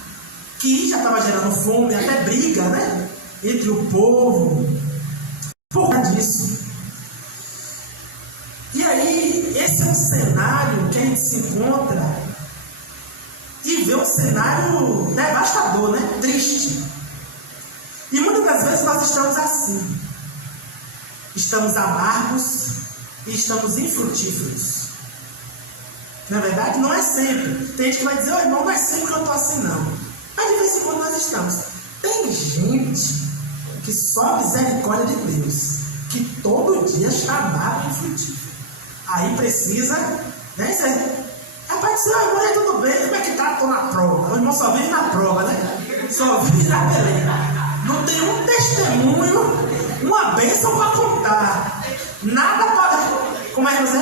que já estava gerando fome, até briga, né, entre o povo, por causa disso. E aí, esse é um cenário que a gente se encontra e vê um cenário devastador, né, triste. E muitas das vezes nós estamos assim. Estamos amargos e estamos infrutíferos. Na verdade, não é sempre. Tem gente que vai dizer, irmão, não é sempre que eu estou assim, não. Mas de vez em quando nós estamos. Tem gente que só a misericórdia de Deus, que todo dia está amargo e infrutífero. Aí precisa, né? Rapaz, se irmão, é tudo bem, como é que tá? Estou na prova. O irmão só vive na prova, né? Só vive na beleza. Não tem um testemunho, uma bênção para contar. Nada para. Como é que você?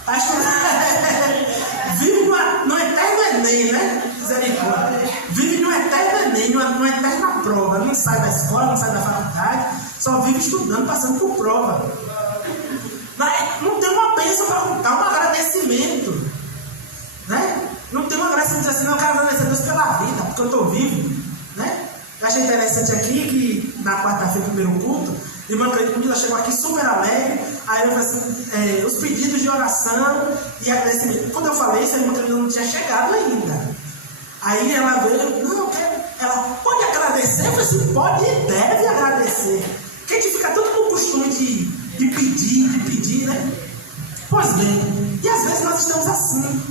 Está estudando. Vive no eterno Enem, né? Misericórdia. Vive no eterno Enem, numa eterna prova. Não sai da escola, não sai da faculdade, só vive estudando, passando por prova. Não tem uma bênção para contar, um agradecimento. Né? Não tem um agradecimento assim, não, eu quero agradecer a Deus pela vida, porque eu estou vivo. Né? Eu achei interessante aqui que na quarta-feira, primeiro culto, a irmã Cleide chegou aqui super alegre. Aí eu falei assim, os pedidos de oração e agradecimento. Quando eu falei isso, a irmã Cleide não tinha chegado ainda. Aí ela veio, não, ela pode agradecer? Eu falei assim, pode e deve agradecer. Porque a gente fica todo com o costume de pedir, né? Pois bem, e às vezes nós estamos assim,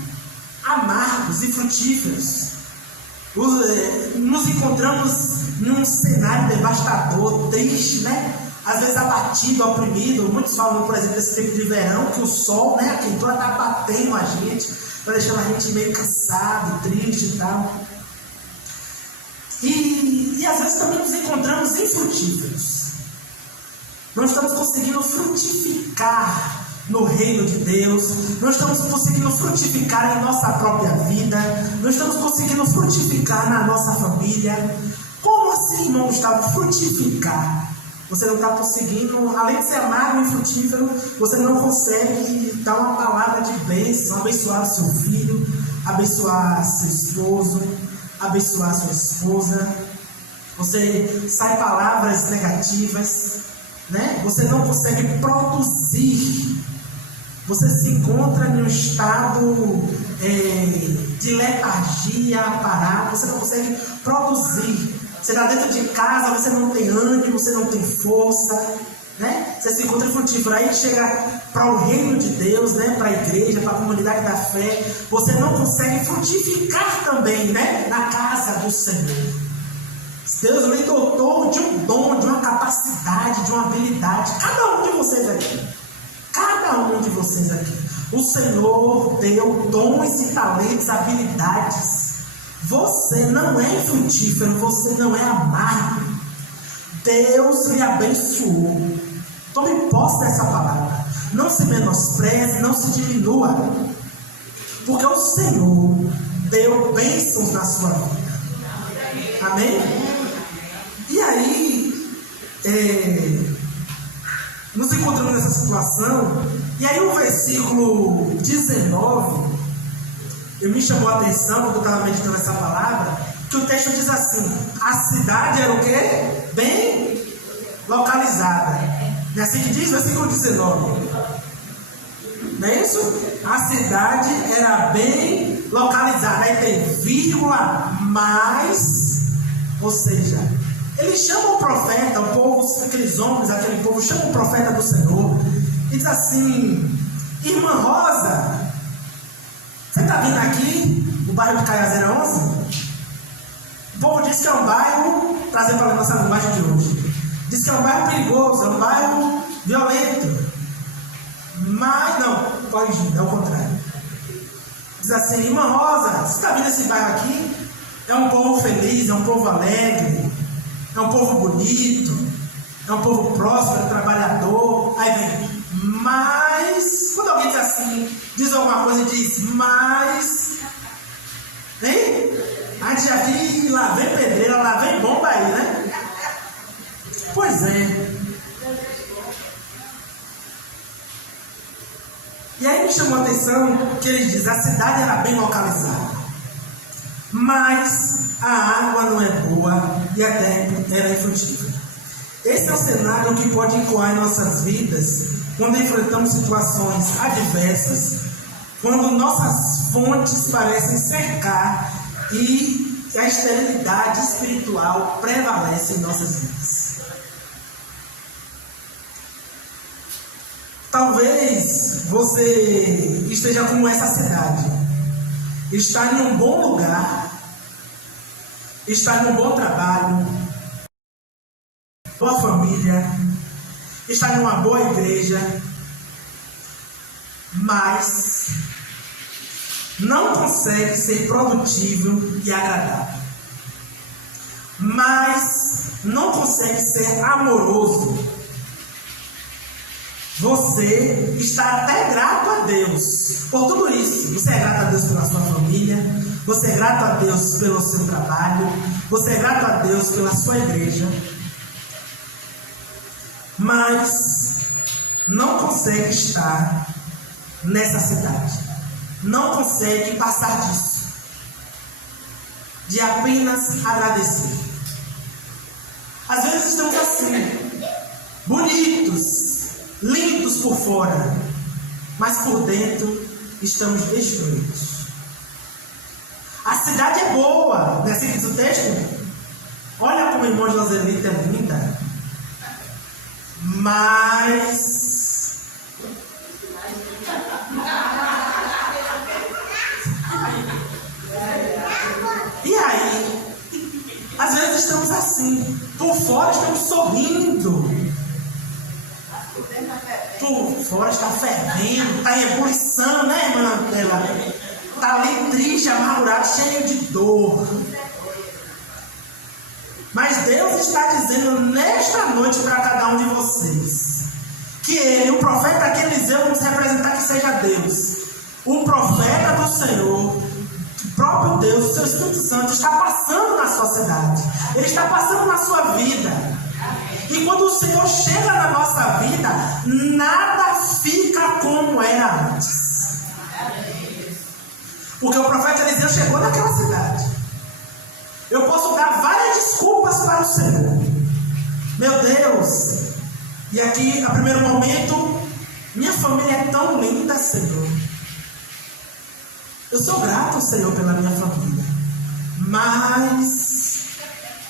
amargos e frutíferos. Nos encontramos num cenário devastador, triste, né? Às vezes abatido, oprimido. Muitos falam, por exemplo, desse tempo de verão, que o sol, né, a quentura está batendo a gente, está deixando a gente meio cansado, triste e tal. E às vezes também nos encontramos infrutíferos. Não estamos conseguindo frutificar no reino de Deus, não estamos conseguindo frutificar em nossa própria vida, não estamos conseguindo frutificar na nossa família. Como assim, irmão Gustavo, frutificar? Você não está conseguindo, além de ser amargo e frutífero, você não consegue dar uma palavra de bênção, abençoar seu filho, abençoar seu esposo, abençoar sua esposa. Você sai palavras negativas, né? Você não consegue produzir. Você se encontra em um estado de letargia, parado. Você não consegue produzir. Você está dentro de casa, você não tem ânimo, você não tem força, né? Você se encontra frutífero. Aí chega para o reino de Deus, né? Para a igreja, para a comunidade da fé. Você não consegue frutificar também, né? Na casa do Senhor. Deus lhe dotou de um dom, de uma capacidade, de uma habilidade. Cada um de vocês aqui. Cada um de vocês aqui. O Senhor deu dons e talentos, habilidades. Você não é frutífero, você não é amargo. Deus lhe abençoou. Tome posse dessa palavra. Não se menospreze, não se diminua. Porque o Senhor deu bênçãos na sua vida. Amém? E aí, nos encontramos nessa situação. E aí o versículo 19 me chamou a atenção quando eu estava meditando essa palavra, que o texto texto diz assim: a cidade era o quê? Bem localizada. Não é assim que diz? Versículo 19. Não é isso? A cidade era bem localizada. Aí tem vírgula, mais. Ou seja, eles chamam o profeta, o povo, aqueles homens, aquele povo, chamam o profeta do Senhor e diz assim: irmã Rosa, você está vindo aqui, o bairro de Caiazeira 11? O povo diz que é um bairro, trazer para a nossa linguagem de hoje, diz que é um bairro perigoso, é um bairro violento. Mas, não, corrigindo, é o contrário. Diz assim: irmã Rosa, você está vendo esse bairro aqui? É um povo feliz, é um povo alegre, é um povo bonito, é um povo próspero, trabalhador. Aí vem, mas, quando alguém diz assim, diz alguma coisa e diz, mas, hein? A gente já viu, lá vem pedreira, lá vem bomba aí, né? Pois é. E aí me chamou a atenção que eles dizem: a cidade era bem localizada, mas a água não é boa e a terra era infrutífera. Esse é o cenário que pode ecoar em nossas vidas quando enfrentamos situações adversas, quando nossas fontes parecem cercar e a esterilidade espiritual prevalece em nossas vidas. Talvez você esteja como essa cidade, está em um bom lugar, está em um bom trabalho, boa família, está em uma boa igreja, mas não consegue ser produtivo e agradável, mas não consegue ser amoroso. Você está até grato a Deus por tudo isso. Você é grato a Deus pela sua família, você é grato a Deus pelo seu trabalho, você é grato a Deus pela sua igreja, mas não consegue estar nessa cidade, não consegue passar disso, de apenas agradecer. Às vezes estamos assim, bonitos, lindos por fora, mas por dentro estamos destruídos. A cidade é boa, não é assim que diz o texto? Olha como a irmã Joselita é linda, mas e aí? Às vezes estamos assim, por fora estamos sorrindo, por fora está fervendo, está em ebulição, né, irmã? Ela está ali triste, amargurado, cheio de dor. Mas Deus está dizendo nesta noite para cada um de vocês que Ele, o profeta que Eliseu, vamos representar que seja Deus, o profeta do Senhor, o próprio Deus, o seu Espírito Santo está passando na sua cidade, Ele está passando na sua vida. E quando o Senhor chega na nossa vida, nada fica como era antes. Porque o profeta Eliseu chegou naquela cidade. Eu posso dar várias desculpas para o Senhor. Meu Deus, e aqui, a primeiro momento, minha família é tão linda, Senhor. Eu sou grato ao Senhor pela minha família. Mas,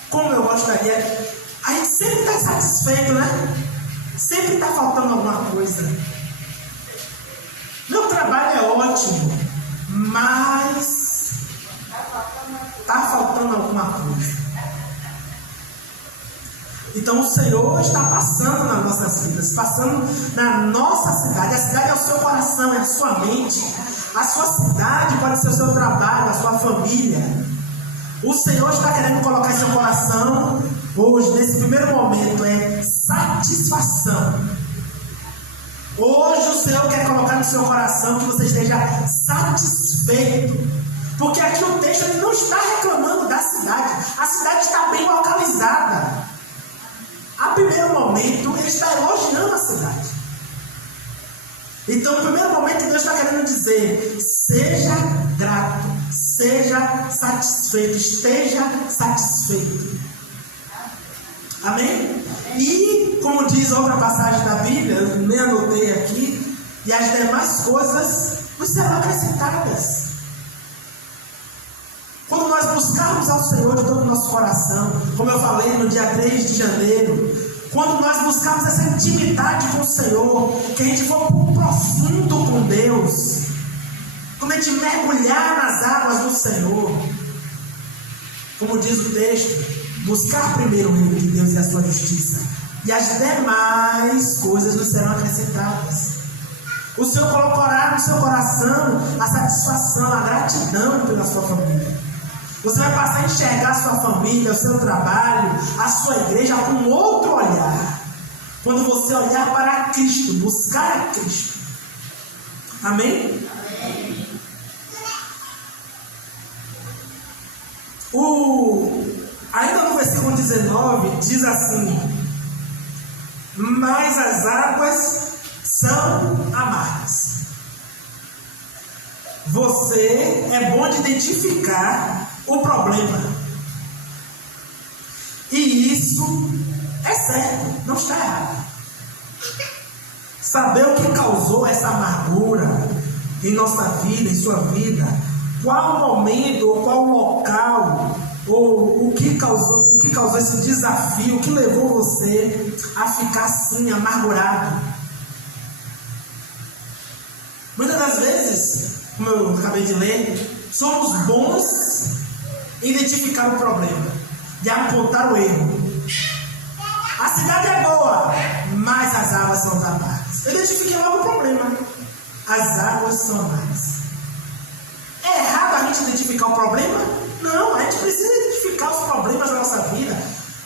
como eu gostaria... A gente sempre está insatisfeito, né? Sempre está faltando alguma coisa. Meu trabalho é ótimo, mas está faltando alguma coisa. Então o Senhor está passando nas nossas vidas, passando na nossa cidade. A cidade é o seu coração, é a sua mente. A sua cidade pode ser o seu trabalho, a sua família. O Senhor está querendo colocar em seu coração hoje, nesse primeiro momento, é satisfação. Hoje o Senhor quer colocar no seu coração que você esteja satisfeito. Porque aqui o texto ele não está reclamando da cidade. A cidade está bem localizada. A primeiro momento ele está elogiando a cidade. Então, no primeiro momento, Deus está querendo dizer: seja grato, seja satisfeito. satisfeito. Esteja satisfeito. Amém? E, como diz outra passagem da Bíblia, eu nem anotei aqui, e as demais coisas nos serão acrescentadas. Quando nós buscarmos ao Senhor de todo o nosso coração, como eu falei no dia 3 de janeiro, quando nós buscarmos essa intimidade com o Senhor, que a gente for profundo com Deus, quando a gente mergulhar nas águas do Senhor, como diz o texto, buscar primeiro o reino de Deus e a sua justiça, e as demais coisas nos serão acrescentadas. O Senhor colocará no seu coração a satisfação, a gratidão pela sua família. Você vai passar a enxergar a sua família, o seu trabalho, a sua igreja com outro olhar. Quando você olhar para Cristo, buscar a Cristo. Amém? Amém. Ainda no versículo 19, diz assim: mas as águas são amargas. Você é bom de identificar o problema. E isso é certo, não está errado. Saber o que causou essa amargura em nossa vida, em sua vida, qual o momento, ou qual o local, ou o que causou esse desafio, o que levou você a ficar assim, amargurado. Muitas das vezes, como eu acabei de ler, somos bons em identificar o problema, de apontar o erro. A cidade é boa, mas as águas são amargas. Eu identifiquei logo o problema. As águas são amargas. É errado a gente identificar o problema? Não, a gente precisa identificar os problemas da nossa vida.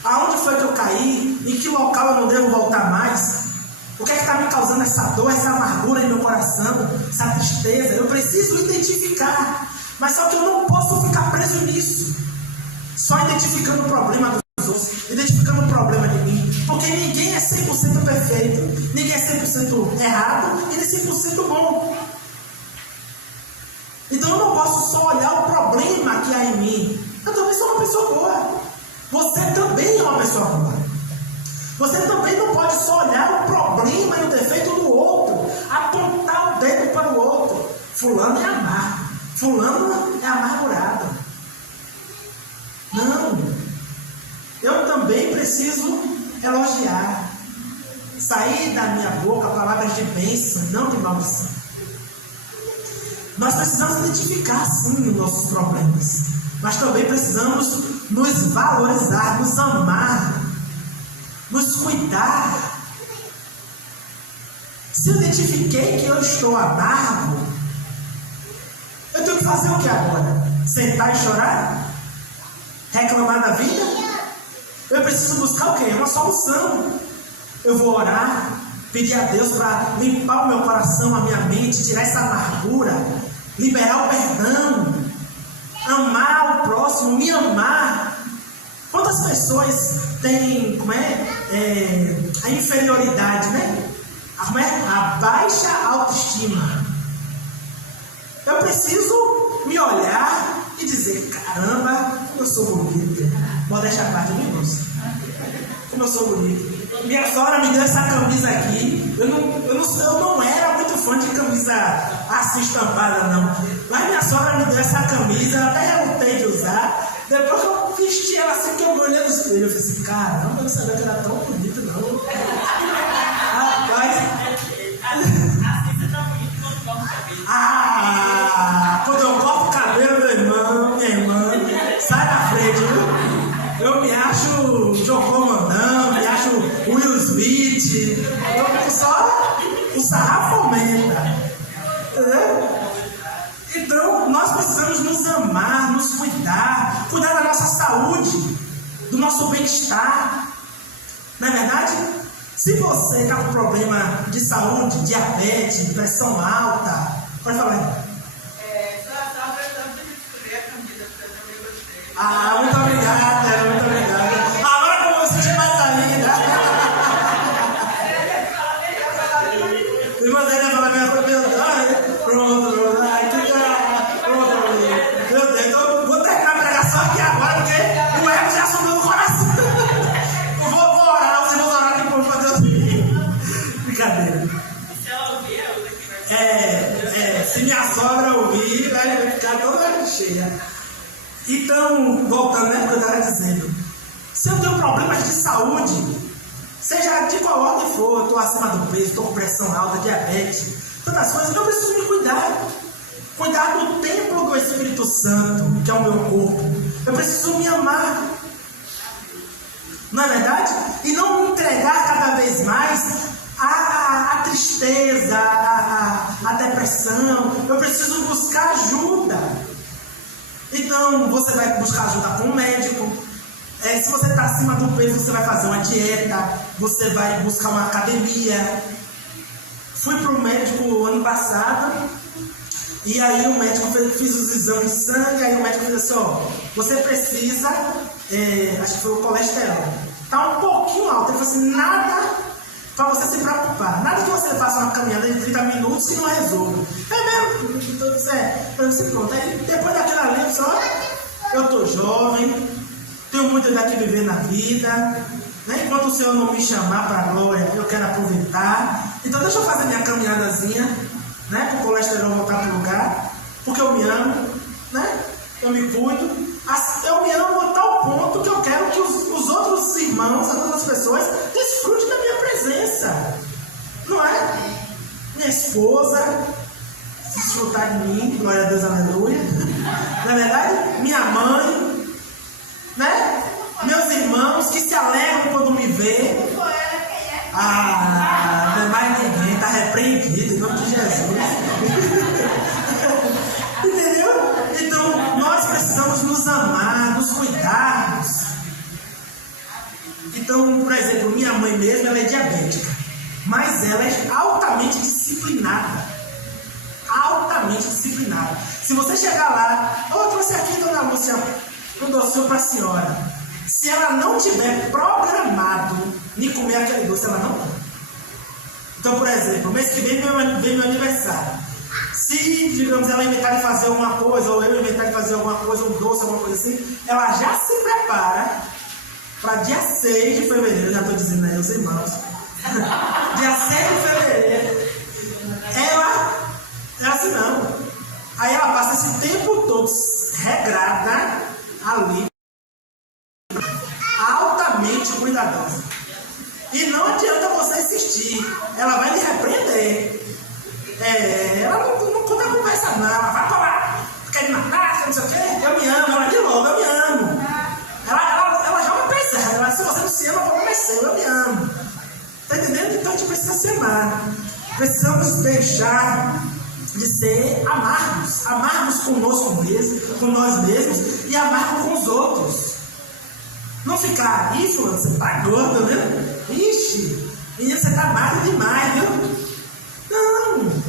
Aonde foi que eu caí? Em que local eu não devo voltar mais? O que é que está me causando essa dor, essa amargura em meu coração, essa tristeza? Eu preciso identificar. Mas só que eu não posso ficar preso nisso. Só identificando o problema dos outros, identificando o problema de mim. Porque ninguém é 100% perfeito. Ninguém é 100% errado e nem 100% bom. Então eu não posso só olhar o problema que há em mim. Eu também sou uma pessoa boa. Você também é uma pessoa boa. Você também não pode só olhar o problema e o defeito do outro, apontar o dedo para o outro. Fulano é amargo, fulano é amargurado. Não. Eu também preciso elogiar. Sair da minha boca palavras de bênção, não de maldição. Nós precisamos identificar sim os nossos problemas, mas também precisamos nos valorizar, nos amar, nos cuidar. Se eu identifiquei que eu estou amargo, eu tenho que fazer o que agora? Sentar e chorar? Reclamar da vida? Eu preciso buscar o quê? Uma solução. Eu vou orar, pedir a Deus para limpar o meu coração, a minha mente, tirar essa amargura, liberar o perdão, amar o próximo, me amar. Quantas pessoas têm, a inferioridade, né? A baixa autoestima. Eu preciso me olhar e dizer: caramba, como eu sou bonita. Modéstia à parte, viu, moço? Como eu sou bonito. Minha sogra me deu essa camisa aqui. Eu não era muito fã de camisa assim estampada, não. Mas minha sogra me deu essa camisa, eu até relutei de usar. Depois que eu vesti ela assim, que eu olhei no espelho, eu falei assim: caramba, eu não sabia que era tão bonito, não. Rapaz. Assim você tá bonito quando corta o cabelo. Quando eu corto o cabelo, meu irmão, minha irmã, sai da frente, viu? Eu me acho Jocomandão, me acho Will Smith. Eu só o sarrafo aumenta. Então, nós precisamos nos amar, nos cuidar da nossa saúde, do nosso bem-estar. Não é verdade? Se você está com problema de saúde, diabetes, pressão alta, pode falar. Só prestando de escolher a camisa, porque eu também gostei. Muito obrigado, muito obrigado. Agora que eu vou sentir mais ainda. Irmã Zélia fala minha coisa, pronto. Meu Deus, então vou terminar a pregação Porque o ego já subiu no coração. Eu vou orar, vocês vão orar depois para Deus. Brincadeira. Se ela ouvir, ela vai. Se minha sogra ouvir, vai ficar toda cheia. Então, voltando, né, que eu estava dizendo. Se eu tenho problemas de saúde, seja de qual ordem for, eu estou acima do peso, estou com pressão alta, diabetes, tantas coisas, eu preciso me cuidar. Cuidar do templo do Espírito Santo, que é o meu corpo. Eu preciso me amar. Não é verdade? E não me entregar cada vez mais à tristeza, à depressão. Eu preciso buscar ajuda. Então, você vai buscar ajuda com o médico. Se você está acima do peso, você vai fazer uma dieta. Você vai buscar uma academia. Fui para o médico ano passado. E aí o médico fez os exames de sangue. Aí o médico fez assim, ó, você precisa, acho que foi o colesterol, está um pouquinho alto. Ele falou assim, nada para você se preocupar, nada que você faça uma caminhada de 30 minutos que não resolva. É mesmo? Então, eu disse, pronto. Aí depois daquilo ali, eu estou jovem, tenho muito daqui viver na vida, né? Enquanto o Senhor não me chamar para a glória, eu quero aproveitar. Então deixa eu fazer minha caminhadazinha, né, para o colesterol voltar para o lugar, porque eu me amo, né? Eu me cuido, eu me amo a tal ponto que eu quero que os outros irmãos, as outras pessoas desfrutem da minha presença, não é? Minha esposa desfrutar de mim, glória a Deus, aleluia. Não é verdade? Minha mãe, né? Meus irmãos que se alegram quando me vê. Não é mais ninguém, está repreendido em nome de Jesus. Entendeu? Então, nós precisamos nos amar, nos cuidarmos. Então, por exemplo, minha mãe mesmo, ela é diabética, mas ela é altamente disciplinada. Altamente disciplinada. Se você chegar lá, eu trouxe aqui, dona Lúcia, um docinho para a senhora. Se ela não tiver programado em comer aquele doce, ela não come. Então, por exemplo, mês que vem meu aniversário. Se, digamos, ela inventar de fazer alguma coisa, ou eu inventar de fazer alguma coisa, um doce, alguma coisa assim, ela já se prepara para dia 6 de fevereiro, já estou dizendo aí aos irmãos. Dia 6 de fevereiro, ela assim não. Aí ela passa esse tempo todo regrada ali, altamente cuidadosa. E não adianta você insistir, ela vai lhe repreender. Ela não conta conversa não, ela vai para lá, quer me matar, não sei o quê. Eu me amo, ela de novo, eu me amo. Ela joga pesado, ela, se você não se ama, o problema é seu, eu me amo. Está entendendo? Então a gente precisa se amar. Precisamos deixar de ser amargos conosco mesmo, com nós mesmos e amargos com os outros. Não ficar, fulano, você tá gordo, viu? Ixi, menino, você tá magro demais, viu? Não.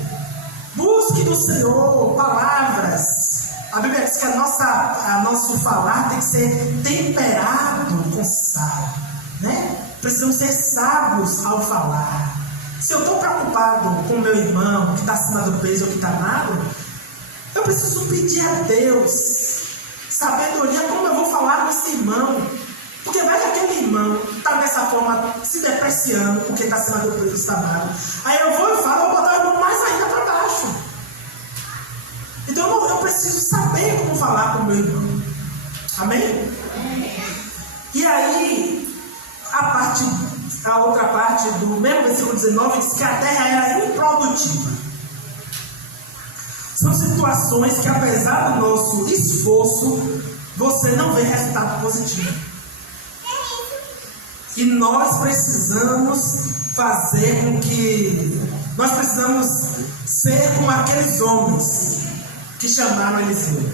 Busque do Senhor palavras. A Bíblia diz que nosso falar tem que ser temperado com sal, né? Precisamos ser sábios ao falar. Se eu estou preocupado com o meu irmão que está acima do peso ou que está magro, eu preciso pedir a Deus sabedoria como eu vou falar com esse irmão. Porque vai que aquele irmão está dessa forma se depreciando porque está acima do peso, está magro. Aí eu vou e falo, eu vou botar o irmão mais ainda para baixo. Então eu preciso saber como falar com o meu irmão. Amém? E aí, a outra parte do mesmo versículo 19 diz que a terra era improdutiva. São situações que, apesar do nosso esforço, você não vê resultado positivo. E nós precisamos fazer com que... Nós precisamos ser como aqueles homens que chamaram Eliseu.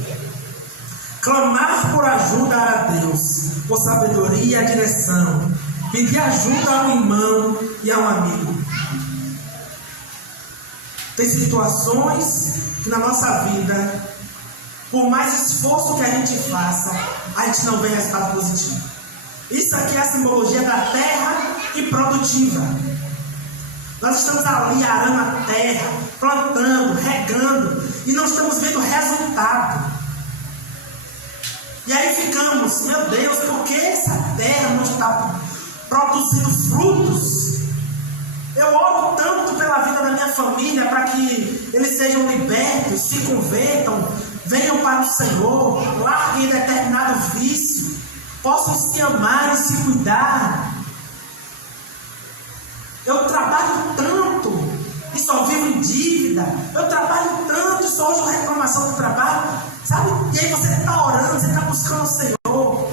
Clamar por ajuda a Deus, por sabedoria e direção. Pedir ajuda a um irmão e a um amigo. Tem situações que na nossa vida, por mais esforço que a gente faça, a gente não vê resultado positivo. Isso aqui é a simbologia da terra improdutiva. Nós estamos ali arando a terra, plantando, regando, e não estamos vendo resultado. E aí ficamos, meu Deus, por que essa terra não está produzindo frutos? Eu oro tanto pela vida da minha família, para que eles sejam libertos, se convertam, venham para o Senhor, larguem determinado vício, possam se amar e se cuidar. Eu trabalho tanto e só vivo em dívida. Eu trabalho tanto e só ouço reclamação do trabalho. Sabe? E aí você está orando, você está buscando o Senhor.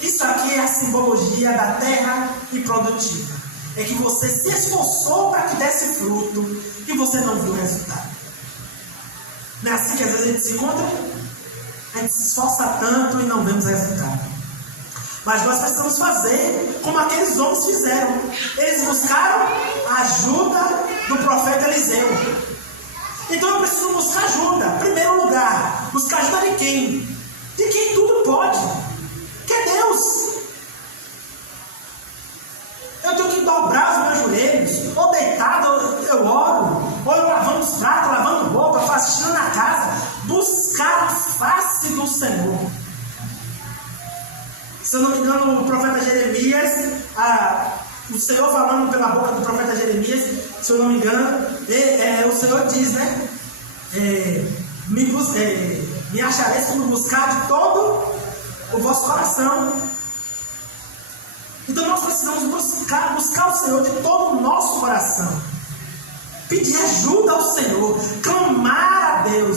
Isso aqui é a simbologia da terra improdutiva. É que você se esforçou para que desse fruto e você não viu o resultado. Não é assim que às vezes a gente se encontra? A gente se esforça tanto e não vemos resultado. Mas nós precisamos fazer como aqueles homens fizeram. Eles buscaram a ajuda do profeta Eliseu. Então eu preciso buscar ajuda. Em primeiro lugar, buscar ajuda de quem? De quem tudo pode, que é Deus. Eu tenho que dobrar os meus joelhos, ou deitado eu oro, ou eu lavando os pratos, lavando roupa, faxina na casa, buscar a face do Senhor. Se eu não me engano, o profeta Jeremias, o Senhor falando pela boca do profeta Jeremias, se eu não me engano, o Senhor diz, né? Me achareis quando buscar de todo o vosso coração. Então nós precisamos buscar o Senhor de todo o nosso coração, pedir ajuda ao Senhor, clamar a Deus.